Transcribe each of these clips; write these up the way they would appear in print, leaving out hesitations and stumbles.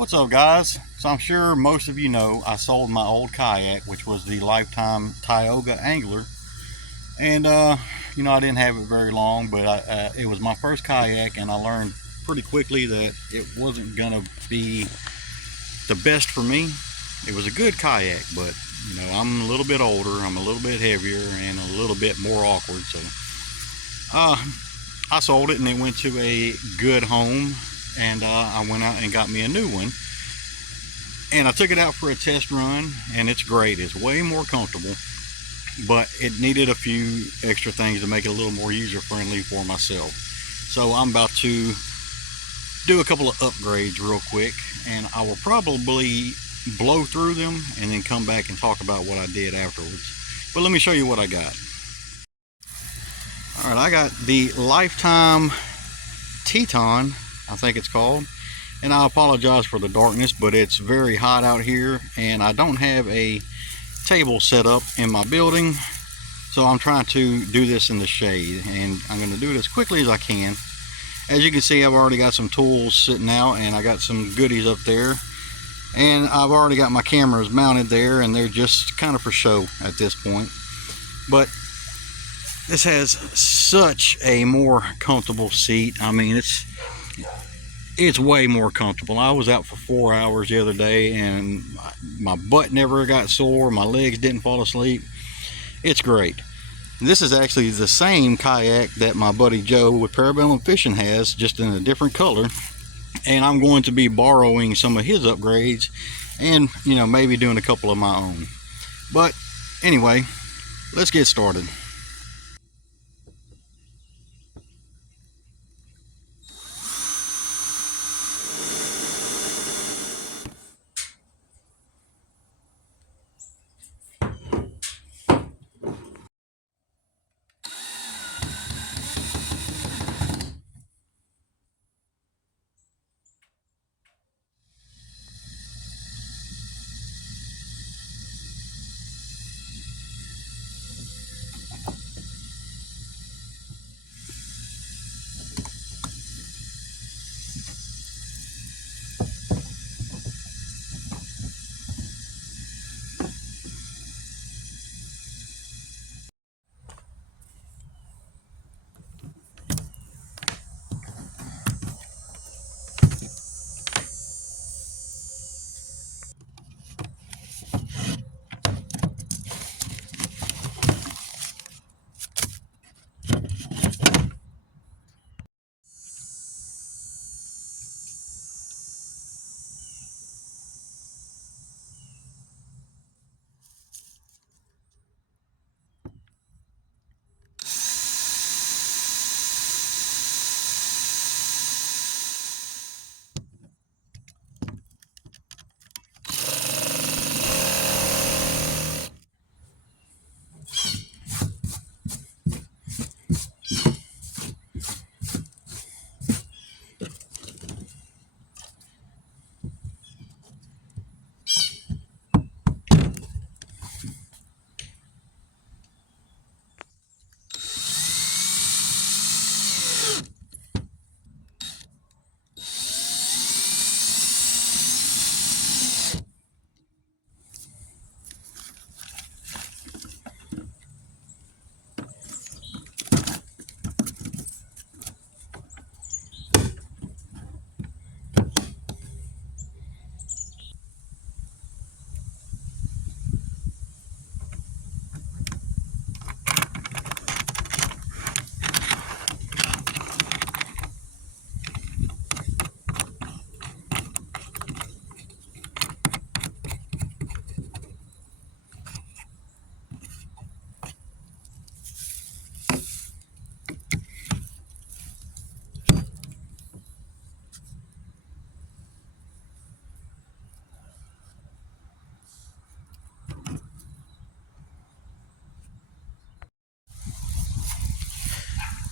What's up, guys? So I'm sure most of you know I sold my old kayak, which was the Lifetime Tioga Angler, and I didn't have it very long, but it was my first kayak, and I learned pretty quickly that it wasn't gonna be the best for me. It was a good kayak, but I'm a little bit older, I'm a little bit heavier, and a little bit more awkward. So I sold it, and it went to a good home, and I went out and got me a new one. And I took it out for a test run, and it's great. It's way more comfortable, but it needed a few extra things to make it a little more user-friendly for myself. So I'm about to do a couple of upgrades real quick, and I will probably blow through them and then come back and talk about what I did afterwards. But let me show you what I got. All right, I got the Lifetime Teton, I think it's called. And I apologize for the darkness, but it's very hot out here, and I don't have a table set up in my building, so I'm trying to do this in the shade, and I'm going to do it as quickly as I can. As you can see, I've already got some tools sitting out, and I got some goodies up there, and I've already got my cameras mounted there, and they're just kind of for show at this point. But this has such a more comfortable seat. I mean, it's way more comfortable. I was out for 4 hours the other day, and my butt never got sore, my legs didn't fall asleep. It's great. This is actually the same kayak that my buddy Joe with Parabellum Fishing has, just in a different color, and I'm going to be borrowing some of his upgrades and maybe doing a couple of my own. But anyway, let's get started.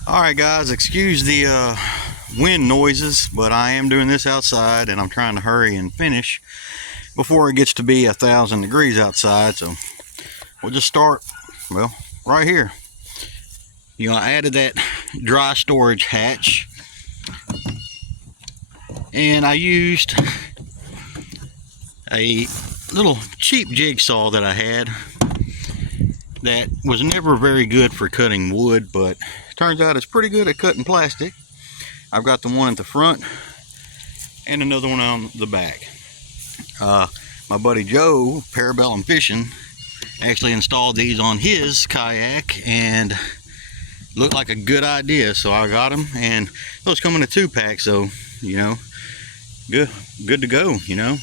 Alright guys, excuse the wind noises, but I am doing this outside, and I'm trying to hurry and finish before it gets to be 1,000 degrees outside. So we'll just start, well, right here. I added that dry storage hatch, and I used a little cheap jigsaw that I had that was never very good for cutting wood, but turns out it's pretty good at cutting plastic. I've got the one at the front and another one on the back. My buddy Joe, Parabellum Fishing, actually installed these on his kayak and looked like a good idea, so I got them, and those come in a 2-pack, so you know, good to go, you know.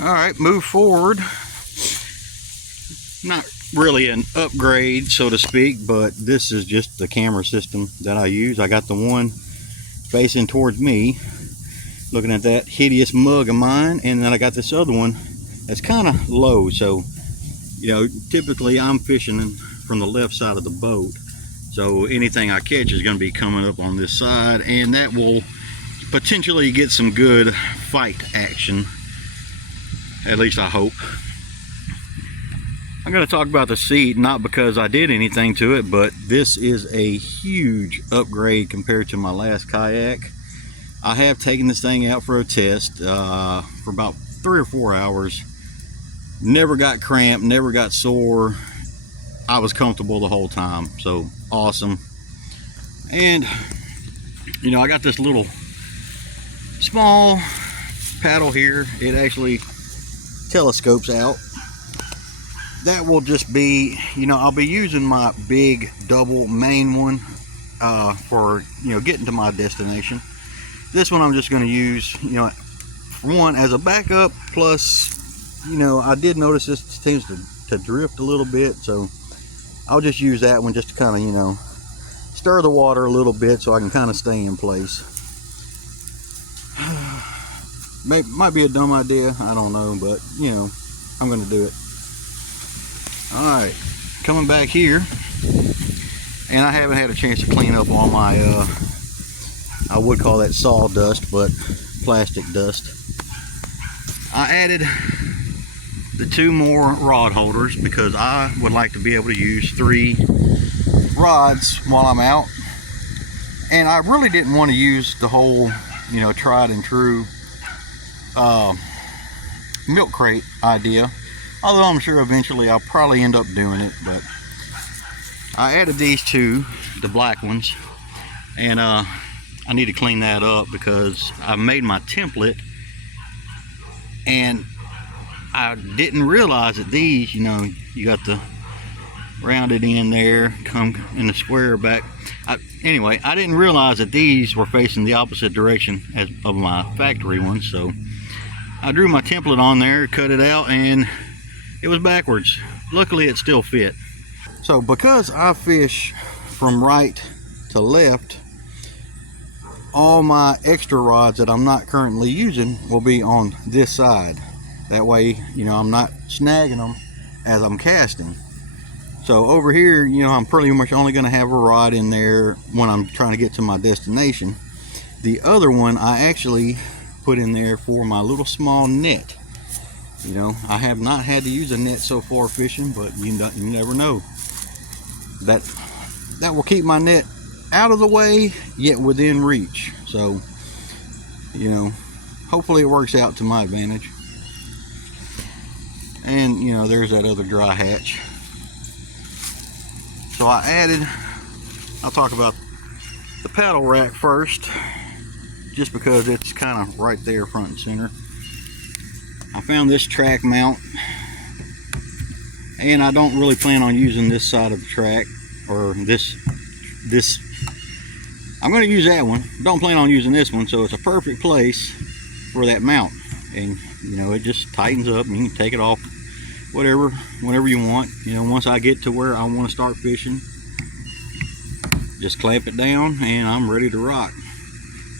All right, move forward. Not really an upgrade, so to speak, but this is just the camera system that I use. I got the one facing towards me, looking at that hideous mug of mine, and then I got this other one that's kind of low, so you know, typically I'm fishing from the left side of the boat, so anything I catch is going to be coming up on this side, and that will potentially get some good fight action, at least I hope. I'm going to talk about the seat, not because I did anything to it, but this is a huge upgrade compared to my last kayak. I have taken this thing out for a test for about 3 or 4 hours. Never got cramped, never got sore. I was comfortable the whole time, so awesome. And you know, I got this little small paddle here. It actually telescopes out. That will just be, you know, I'll be using my big double main one for, you know, getting to my destination. This one I'm just going to use, you know, for one as a backup, plus, you know, I did notice this seems to drift a little bit, so I'll just use that one just to kind of, you know, stir the water a little bit so I can kind of stay in place. Might be a dumb idea, I don't know, but you know, I'm going to do it. Alright, coming back here, and I haven't had a chance to clean up all my I would call that sawdust, but plastic dust. I added the 2 more rod holders because I would like to be able to use 3 rods while I'm out, and I really didn't want to use the whole, you know, tried and true milk crate idea, although I'm sure eventually I'll probably end up doing it. But I added these 2, the black ones, and I need to clean that up because I made my template and I didn't realize that these, you know, you got the rounded in there, come in the square back. Anyway, I didn't realize that these were facing the opposite direction as of my factory ones, so I drew my template on there, cut it out, and it was backwards. Luckily it still fit. So because I fish from right to left, all my extra rods that I'm not currently using will be on this side. That way, you know, I'm not snagging them as I'm casting. So over here, you know, I'm pretty much only going to have a rod in there when I'm trying to get to my destination. The other one I actually put in there for my little small net. You know, I have not had to use a net so far fishing, but you never know. That will keep my net out of the way, yet within reach. So, you know, hopefully it works out to my advantage. And, you know, there's that other dry hatch. So I'll talk about the paddle rack first, just because it's kind of right there front and center. I found this track mount, and I don't really plan on using this side of the track, or this I'm going to use that one. Don't plan on using this one, so it's a perfect place for that mount. And you know, it just tightens up and you can take it off whenever you want. You know, once I get to where I want to start fishing, just clamp it down and I'm ready to rock.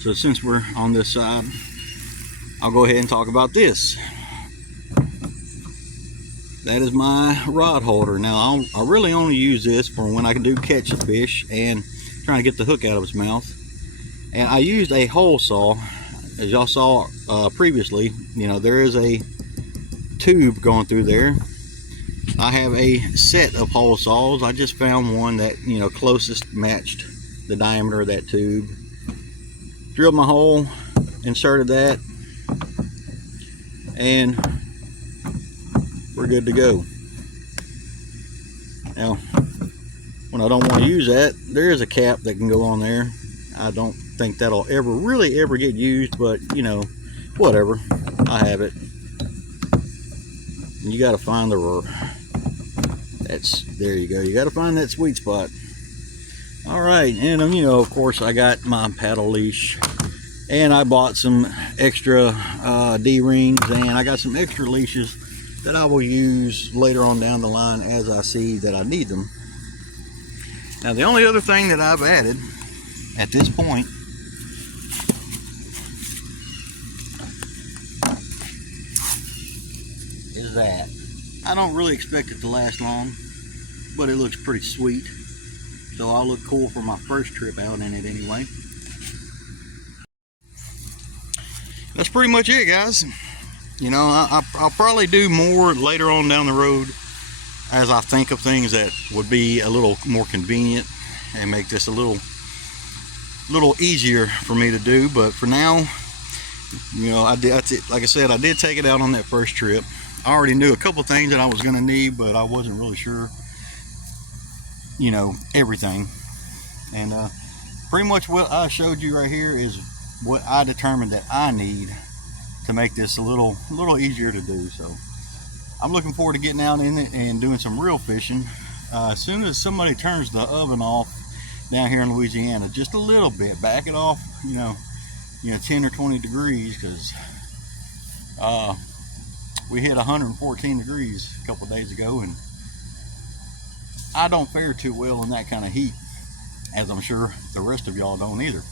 So since we're on this side, I'll go ahead and talk about this. That is my rod holder. Now I really only use this for when I can do catch a fish and trying to get the hook out of its mouth. And I used a hole saw, as y'all saw previously. You know, there is a tube going through there. I have a set of hole saws. I just found one that, you know, closest matched the diameter of that tube. Drilled my hole, inserted that, and we're good to go. Now, when I don't want to use that, there is a cap that can go on there. I don't think that'll really ever get used, but you know, whatever. I have it. And you got to find there you go. You got to find that sweet spot. All right, and you know, of course, I got my paddle leash, and I bought some extra D-rings, and I got some extra leashes that I will use later on down the line as I see that I need them. Now, the only other thing that I've added at this point is that. I don't really expect it to last long, but it looks pretty sweet. So I'll look cool for my first trip out in it anyway. That's pretty much it, guys. You know, I'll probably do more later on down the road as I think of things that would be a little more convenient and make this a little easier for me to do. But for now, you know, like I said, I did take it out on that first trip. I already knew a couple things that I was going to need, but I wasn't really sure, you know, everything. And pretty much what I showed you right here is what I determined that I need to make this a little easier to do. So I'm looking forward to getting out in it and doing some real fishing. As soon as somebody turns the oven off down here in Louisiana, just a little bit, back it off, you know, 10 or 20 degrees, because we hit 114 degrees a couple days ago, and I don't fare too well in that kind of heat, as I'm sure the rest of y'all don't either.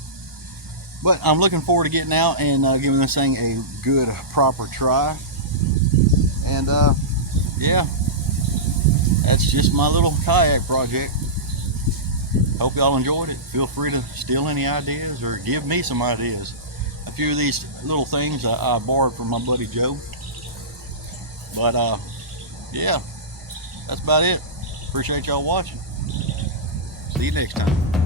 But I'm looking forward to getting out and giving this thing a good, proper try. And yeah, that's just my little kayak project. Hope y'all enjoyed it. Feel free to steal any ideas or give me some ideas. A few of these little things I borrowed from my buddy Joe. But yeah, that's about it. Appreciate y'all watching. See you next time.